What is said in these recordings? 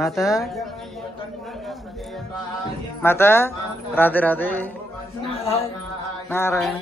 माता माता राधे राधे नारायण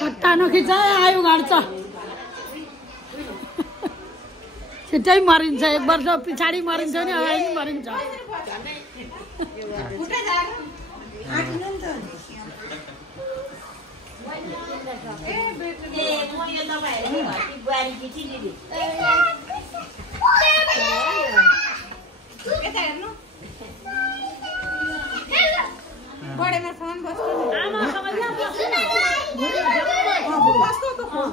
कट्टा नखिच आयो घाड्छ छिट्टै मरिन्छ 1 वर्ष पछाडि मरिन्छ नि अगाडि मरिन्छ बडेमा फोन बस्नु आमा समझ्या बस्नु त फोन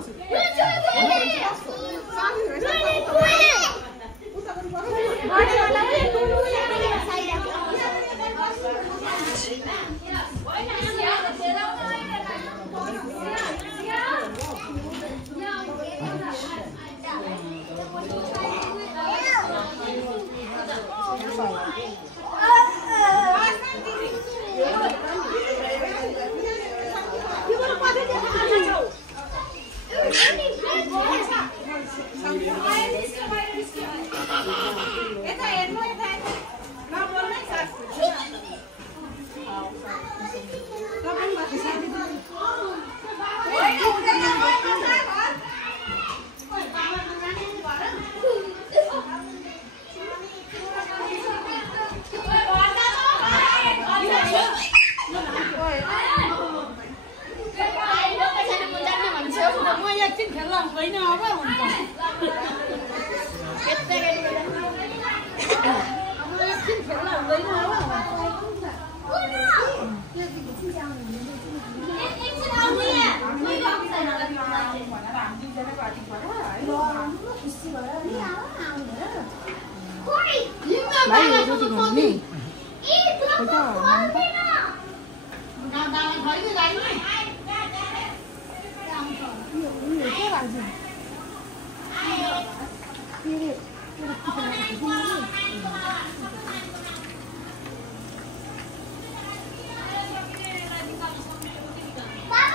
Baba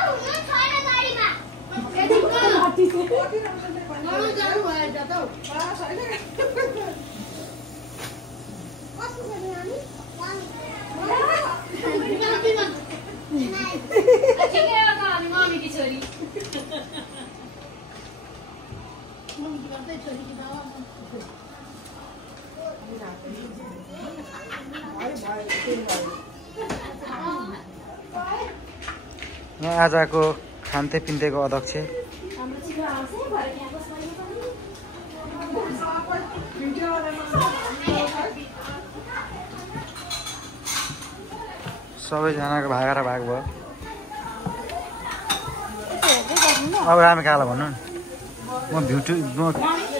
यहाँ आजको खान्थे पिन्थेको अध्यक्ष सबैजनाको भाग र भाग भयो अब हामी कहाँलाई भन्नु म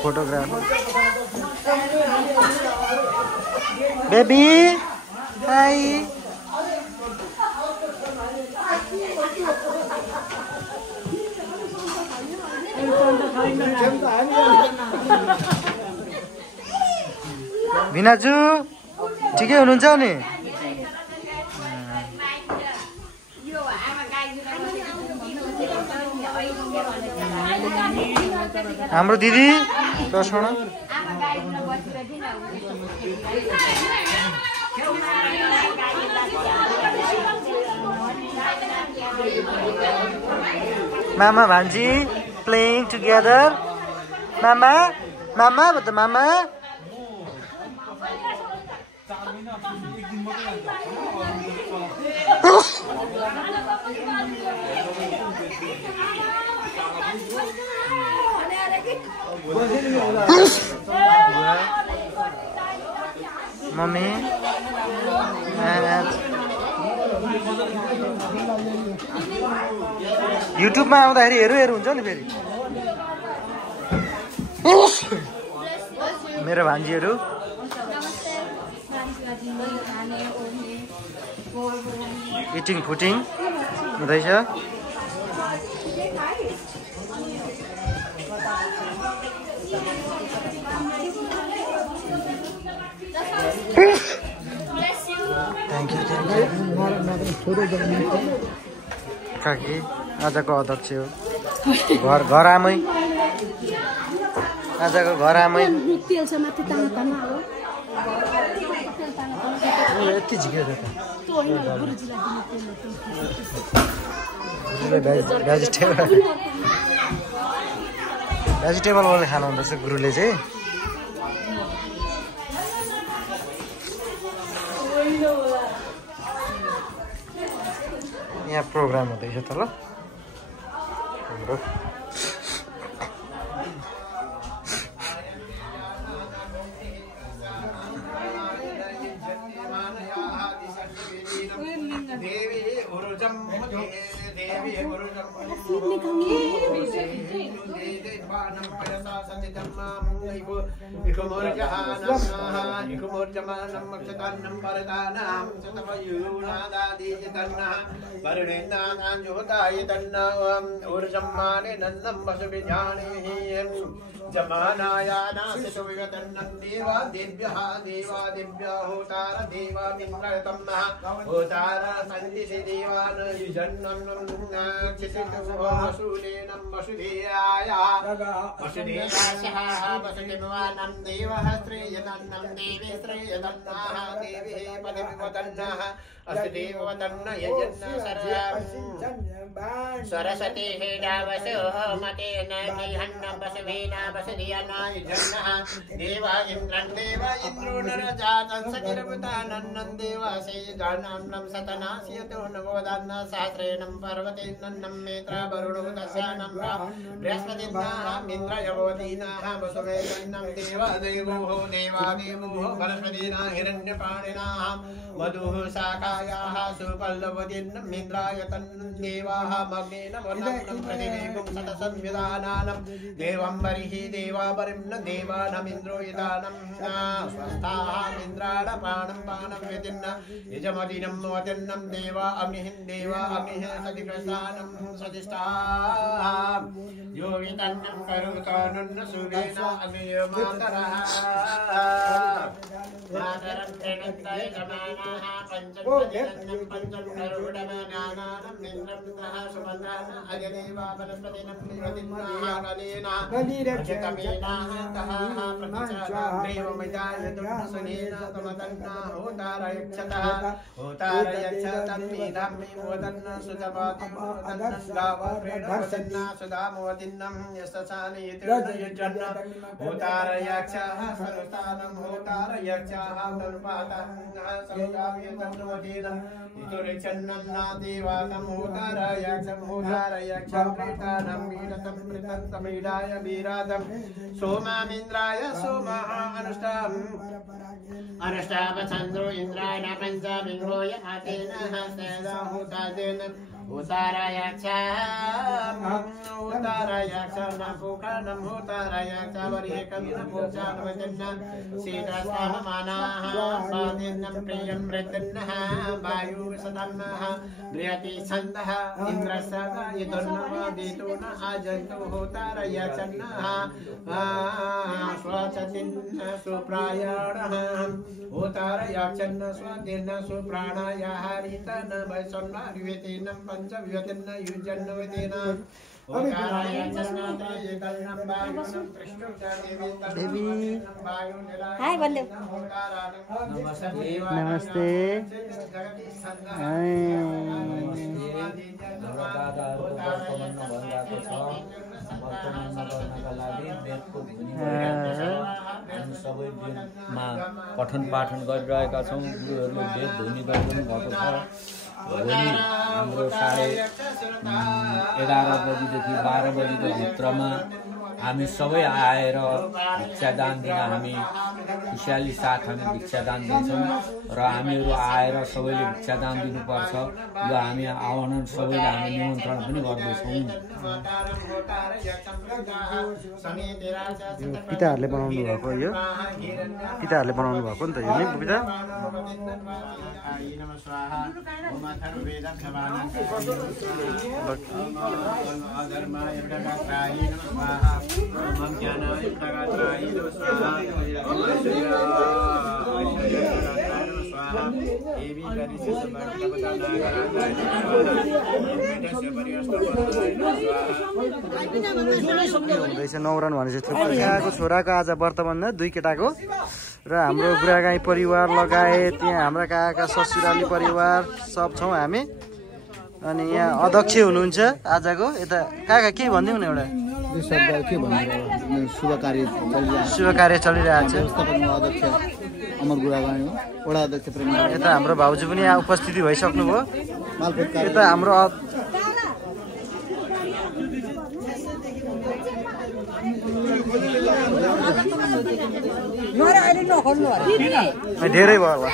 फोटोग्राफर बेबी हाई भिनाजु ठिकै हुनुहुन्छ नि हाम्रो दिदी दर्शना Mama Vanji playing together. Mama, Mama, but the Mama. Mommy. YouTube मा आउँदाखेरि हेरु हुन्छ नि फेरि मेरो भान्जीहरु इटिङ फुटिङ हुँदैछ थ्यांक यू काकी आजको अध्यक्ष हो घर आमै आजको घर आमै यति झिक्यो भेजिटेबल वाले खानु हुँदैछ गुरुले चाहिँ यहाँ प्रोग्राम हुँदैछ त ल हाम्रो जमानायानासितो विगतन्नं देवा देव्यः होतार देवा मित्रतमः होतार सन्दिशि देवान युजन्नं चिसितुवसुलेनं वसुदेयाय वसुदेयासः वसुदेवानं देवः श्रेयतन्नं देवी श्रेयतन्नाः देवी पदविवतन्नः अस्देवतन्न यजन्न सरस्वती हेडावसो मतेन गृहन्न वसुवेना वसुदेयाना युजन्नः देवा इन्द्रं देवा इन्द्रो नरजातं सचिरभूतानन्नं देवासे गानान्नं सतनास्यतो नवोदान्न सहस्रेणं पर्वतेन्नं मेत्रा वरुणो तस्यानं बृहस्पतिनाः इन्द्रयवोदीनाः वसुवेदन्नं देवादेवो बृहस्पतिना हिरण्यपाणिनाः मधुः शाखायाः सुपल्लवदीन्नं इन्द्रायतन्नं देवाः मग्नेन वर्णं प्रतिदेवं सतसंविधानानं देवं बर्हिः देवापरिं न देवानमिन्द्रो यदानं स्वस्थाः इन्द्राणपाणं पानं व्यतिन्न यजमदिनं वतिन्नं देवा अग्निः सतिप्रसानं सतिष्ठाः योगितन्नं करुतानुन्न सूर्येण अग्नियो मातरः मातरं प्रणत्तय जमाना सोमामिन्द्राय सोमः अनुष्ठापचन्द्रो इन्द्राय पञ्चमिन्द्रो यथातेन हस्तेन उतारयक्ष नपुकर्णं उतारयक्ष वरिकं नपुचानवतिन्न शीतस्ताममानाः स्वादिन्नं प्रियं मृत्युन्नः वायुसदन्नः बृहति छन्दः इन्द्रस्य यदुर्नवदितुन अजन्तुः उतारयक्षन्नः स्वचतिन्न सुप्रायणः उतारयक्षन्न स्वादिन्न सुप्राणाय हरितन वैसन्ना विवेतिनं पंचविवेतिन्न युजन्नवतेन हाय बंदे नमस्ते पठन पाठन गरिरहेका छौँ गुरुहरूले वेद ध्वनि गरिदिनु भएको छ भोलि हाम्रो 11:30 बजीदेखि 12 बजीको भित्रमा हामी सबै आएर भिक्षादान दिन हामी खुसियाली साथ हामी भिक्षादान दिन्छौँ र हामीहरू आएर सबैले भिक्षादान दिनुपर्छ यो हामी आह्वान सबैले हामी निमन्त्रण पनि गर्दैछौँ पिताहरूले बनाउनु भएको यो पिताहरूले बनाउनु भएको नि त यो नि पिता हुँदैछ नौरान भनेपछि थुप्रोको छोराको आज वर्तमानमा 2 केटाको र हाम्रो बुढागाई परिवार लगायत यहाँ हाम्रा काका ससुराली परिवार सब छौँ हामी अनि यहाँ अध्यक्ष हुनुहुन्छ आजको यता काका के भनिदिउँ न एउटा शुभ कार्य चलिरहेको छ अमर गुरागाई हो वडा अध्यक्ष यता हाम्रो भाउजू पनि यहाँ उपस्थिति भइसक्नु भयो यता हाम्रो धेरै भयो होला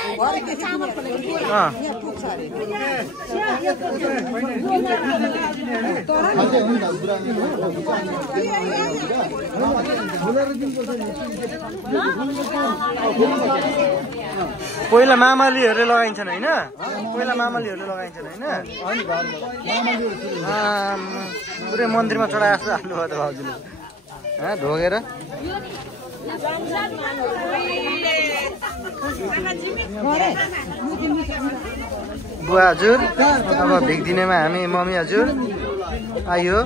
पहिला मामालीहरूले लगाइन्छन् होइन पहिला मामालीहरूले लगाइन्छन् होइन पुरै मन्दिरमा चढाए जस्तो हाल्नुभयो त भाउजूले ढोगेर बुवा हजुर अब भिख दिनेमा हामी मम्मी हजुर आइयो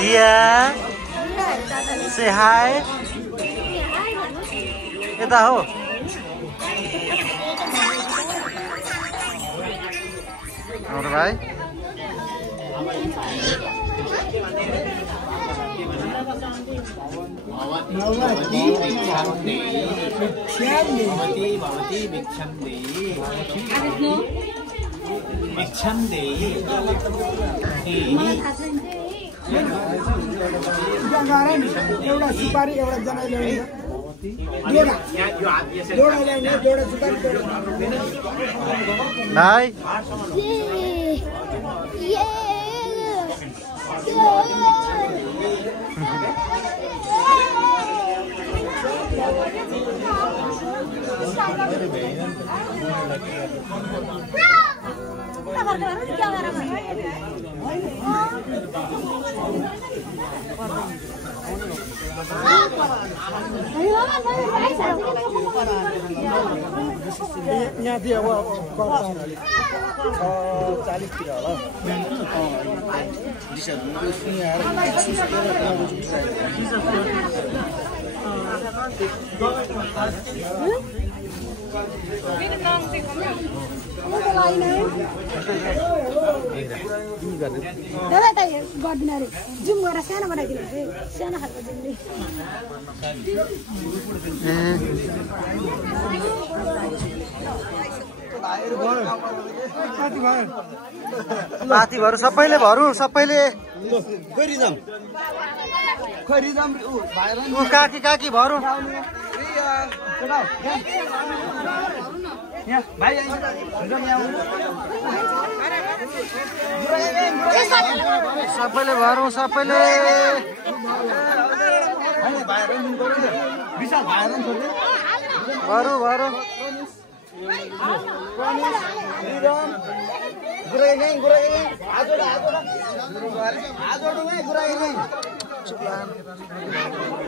Ria, say hi. Kita ho. Alright. भिक्षम देहि एउटा सुपारी एउटा जना भाइ यहाँदेखि अब 40तिर होला गर्दिन अरे जुम गरेर सानो बनाइदिनु अरे सानो खालको जुमले पाती भरु सबैले भरु सबैले काकी काकी भरु सबैले भरौँ सबैले भरौँ भरौँ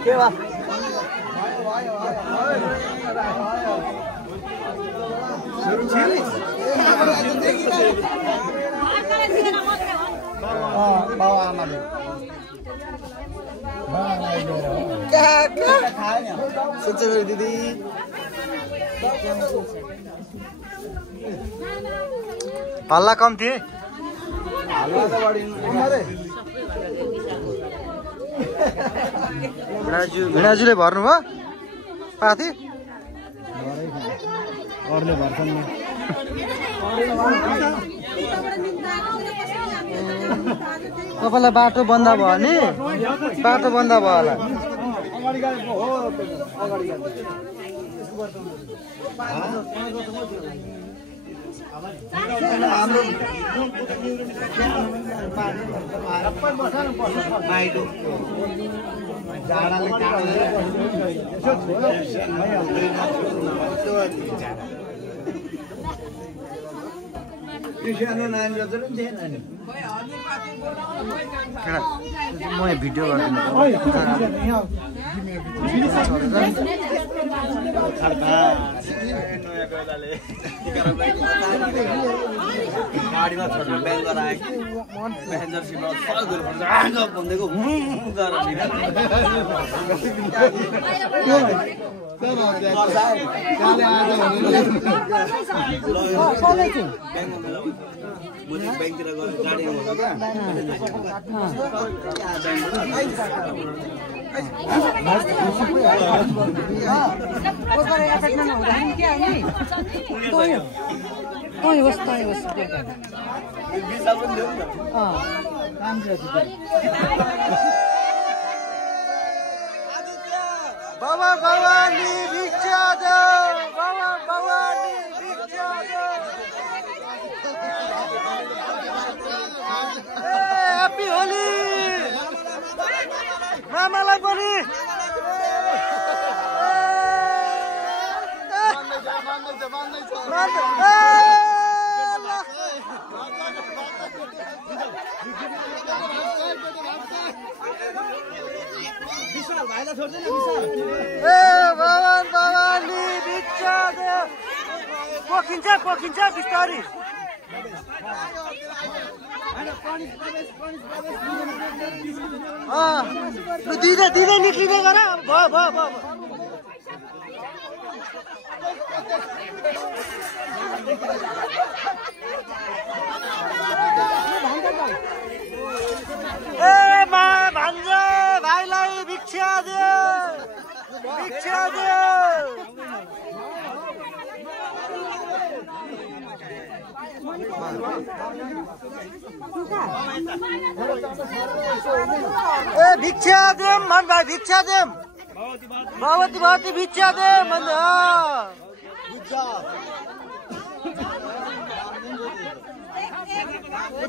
के भयो बाउ आमाले दिदी हल्ला कम थिए भिणाजुले भर्नुभयो पाथी अरूले भर्छन् नि तपाईँलाई बाटो बन्द भयो भने बाटो बन्द भयो होला म भिडियो गाडीमा छोड्नु ब्यान गराएको प्यासेन्जरसिप भनिदिएको ब्याङ्कतिर गएर गाडी बाबा भवानी भिक्षा देऊ बाबा भवानी भिक्षा देऊ ह्याप्पी होली मामालाई पनि भगवान भवानी भिक्षा देऊ पोखिन्छ पोखिन्छ बिस्तारी दिँदै दिँदै निक्लिँदै गर भयो भयो भयो ए मा भन्छ भाइलाई भिक्षा देऊ भिक्षा देऊ ए भिक्षा देम मन भाइ भिक्षा देम भगवती भगवती भिक्षा देम भन्छ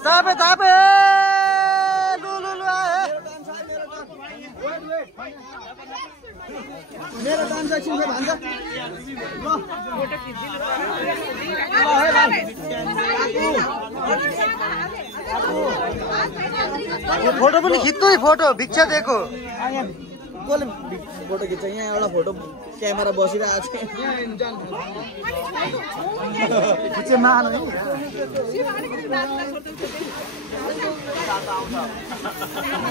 तापे तापे लु लु लु मेरो ट्रान्ज्याक्सन चाहिँ भन्छ फोटो पनि खिच्नु है फोटो भिक्षा दिएको कसले फोटो खिच्छ यहाँ एउटा फोटो क्यामेरा बसिरहेको छ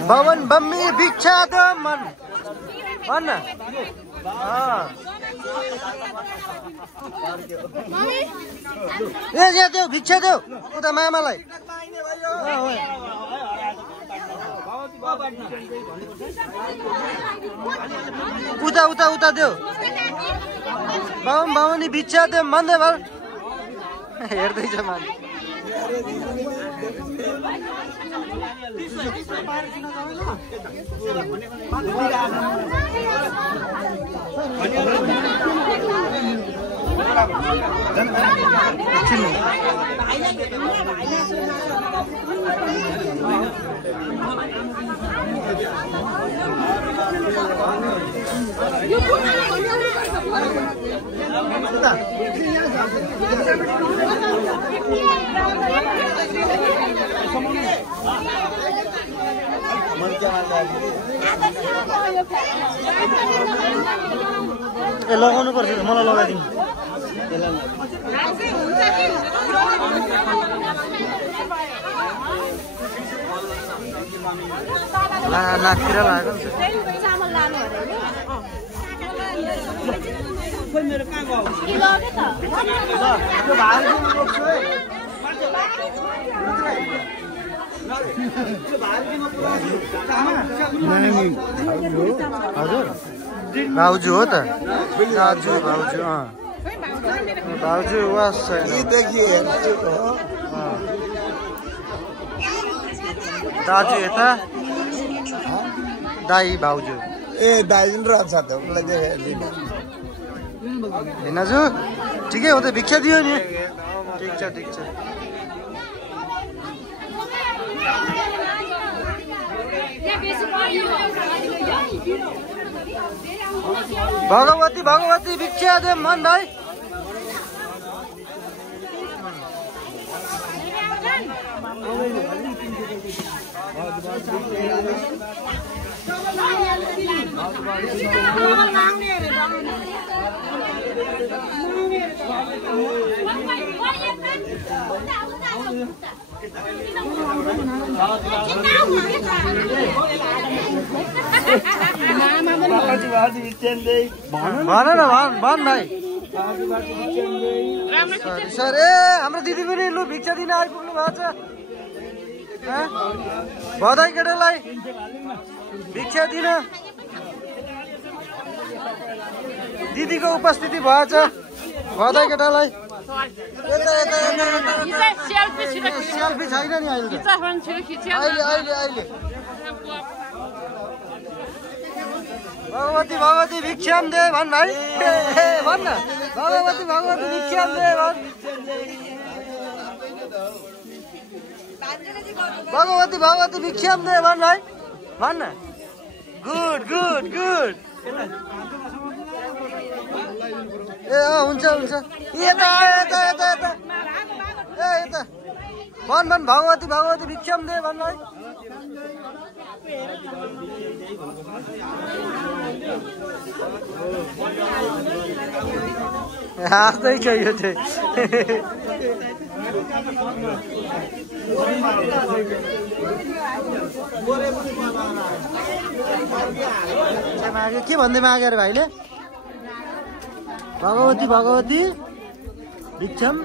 भवन बम्मी भिक्षा द मन भन्न ए देऊ भिक्षा देऊ उता मामालाई उता उता उता देऊ बाबुनी भिक्षा देऊ भन्दै भल हेर्दैछ मान्छे ए लगाउनु पर्छ मलाई लगाइदिनु नाकतिर लागेको हजुर भाउजू हो त दाजु भाउजू भाउजू वास छैन दाजु यता दाई भाउजू ए दाई पनि रहन्छ त हिनाजु ठिकै हो त भिक्षा दियो नि ठिक छ ठिक छ भगवती भगवती भिक्षा दे मन भाइ भन न भन भाइ सर ए हाम्रो दिदी पनि लु भिक्षा दिन आइपुग्नु भएको छ बधाई केटालाई भिक्षा दिन दिदीको उपस्थिति भएछ बधाई केटालाई सेल्फी छैन नि अहिले अहिले भगवती भगवती भिक्षाम दे भन् भाइ भन् न भगवती भगवती भिक्षाम दे भन् भगवती भगवती भिक्षाम दे भन् भाइ भन् न गुड गुड गुड ए हुन्छ हुन्छ यता यता यता यता ए यता भन् भन् भगवती भगवती भिक्षाम दे भन् भाइ हाँस्दै छ यो चाहिँ के भन्दै माग्यो अरे भाइले भगवती भगवती भिक्षाम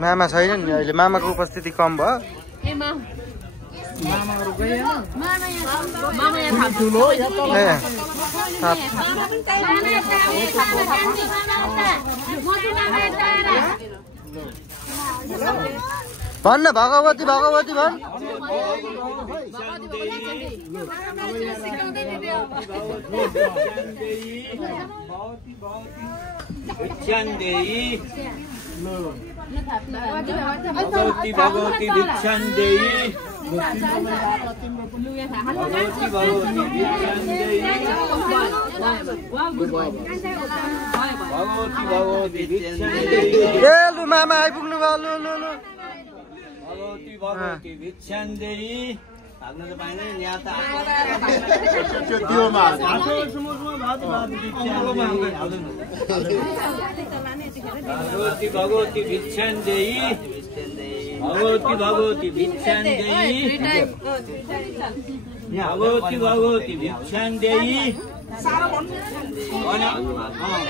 मामा छैन नि अहिले मामाको उपस्थिति कम भयो भन्न भगवती भगवती भन् भगवती भगवती भिक्षां देहि भगवती भगवती भिक्षां देहि भगवती भगवती भिक्षां देहि ए लु मामा आइपुग्नु भयो लु लु लु भगवती भगवती भिक्षां देहि भाग्न त पाइँदैन यहाँ त भगवती भगवती भिक्षां देहि भगवती भगवती भिक्षां देहि भगवती भगवती भिक्षां देहि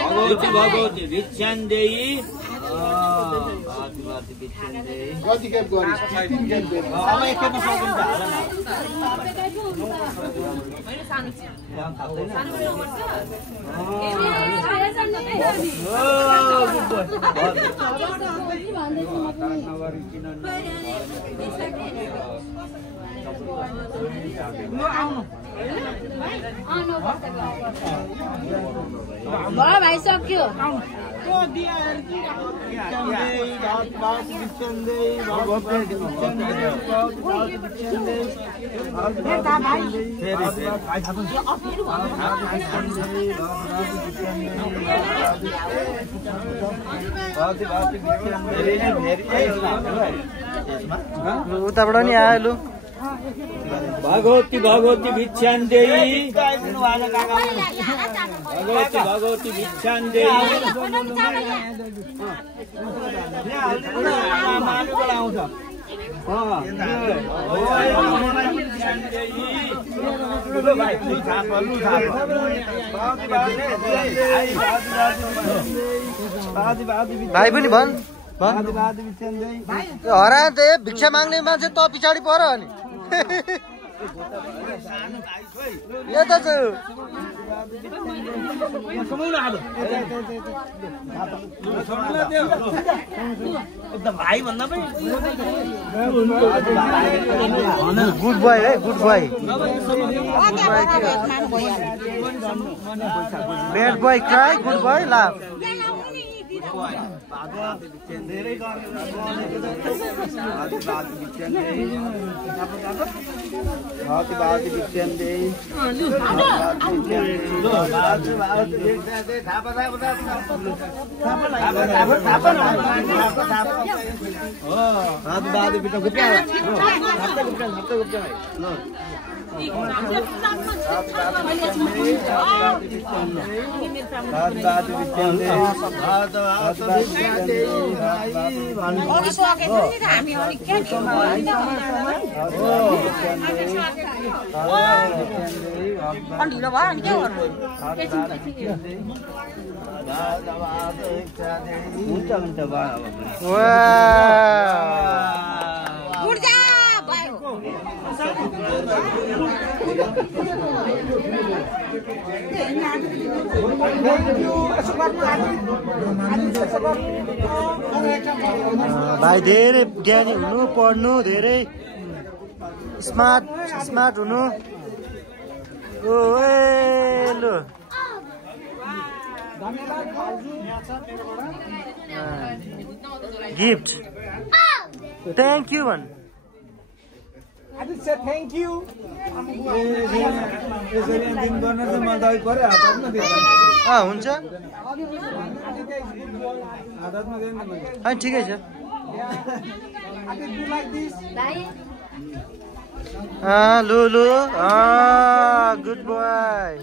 भगवती भगवती भिक्षां देहि भाइ सक्यो उताबाट नि आयो लु भगवती भगवती भिक्षां देहि भगवती भगवती भिक्षां देहि भाइ पनि भन् हरा त भिक्षा माग्ने मान्छे त पछाडि पर अनि यता छु भाइ भन्दा पनि गुड बोय है good boy bad boy cry good boy लाभ ढिलो भयो नि के गर्नु भाइ धेरै ज्ञानी हुनु पढ्नु धेरै स्मार्ट हुनु ओ लु गिफ्ट थ्याङ्क यू भन् थ्याङ्क यू यसरी दिन गर्न चाहिँ मलाई दबाई पर्यो हुन्छ ठिकै छ लुलु गुड बोय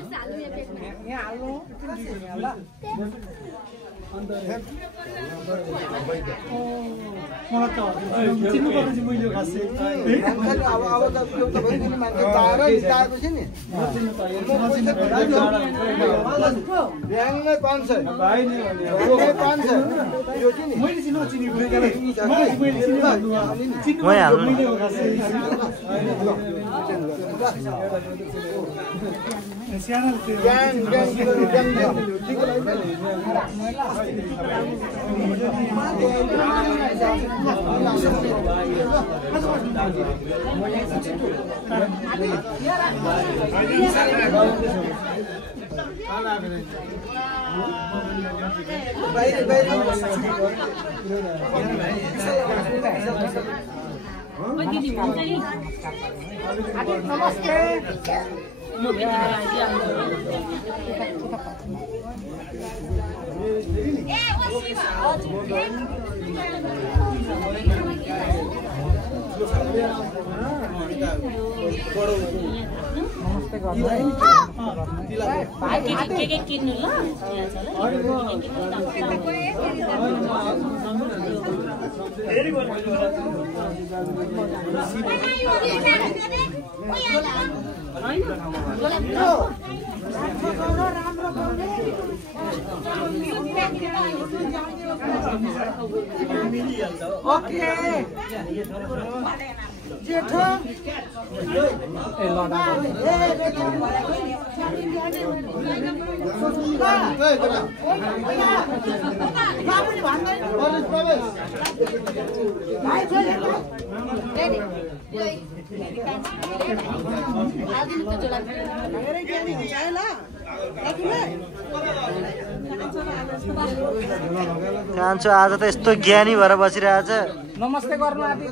कान्छो आज त यस्तो ज्ञानी भएर बसिरहेछ नमस्ते गर्नु आदि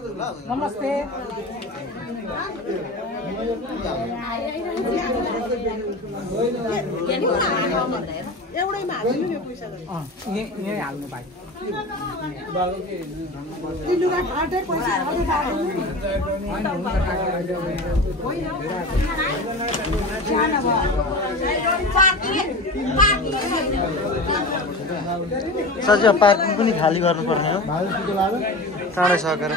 नमस्ते एउटैमा हाल्नु नि पैसा यही हाल्नु भाइ लुगा फाटे पैसा सजिलो पार्किङ पनि खाली गर्नुपर्ने हो चाँडै सकेर